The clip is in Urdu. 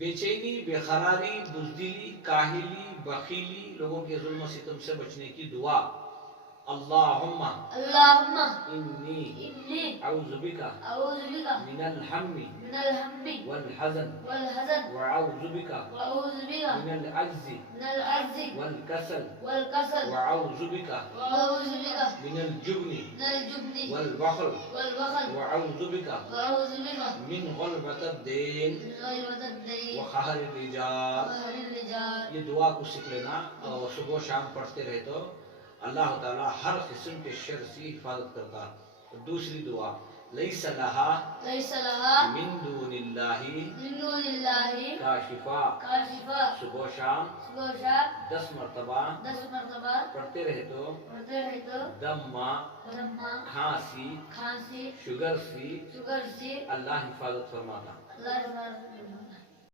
بے چینی، بے قراری، بزدلی، کاہلی، بخیلی، لوگوں کے ظلم و ستم سے بچنے کی دعا. اللہم اللہم انی انی اعوذ بک اعوذ بک من الہم من الہم والحزن والحزن واعوذ بک واعوذ بک من العجز من العجز والکسل والکسل واعوذ بک واعوذ بک من الجبن من الجبن والبخل والبخل واعوذ بک واعوذ بک من غلبۃ الدین من غیبت الدین وقہر الرجال. وقہر الرجال. یہ دعا کو سیکھ لینا اور صبح و شام پڑھتے رہے تو اللہ تعالیٰ ہر قسم کے شر سے حفاظت کرتا. دوسری دعا لیس لہا لیس لہا من دون اللہ من دون اللہ کاشفا. کاشفا. صبح و شام صبح و شام 10 مرتبہ 10 مرتبہ پڑھتے رہے تو پڑھتے رہے تو دمہ، دمہ، کھانسی، کھانسی، شوگر سے شوگر سے اللہ حفاظت فرماتا. اللہ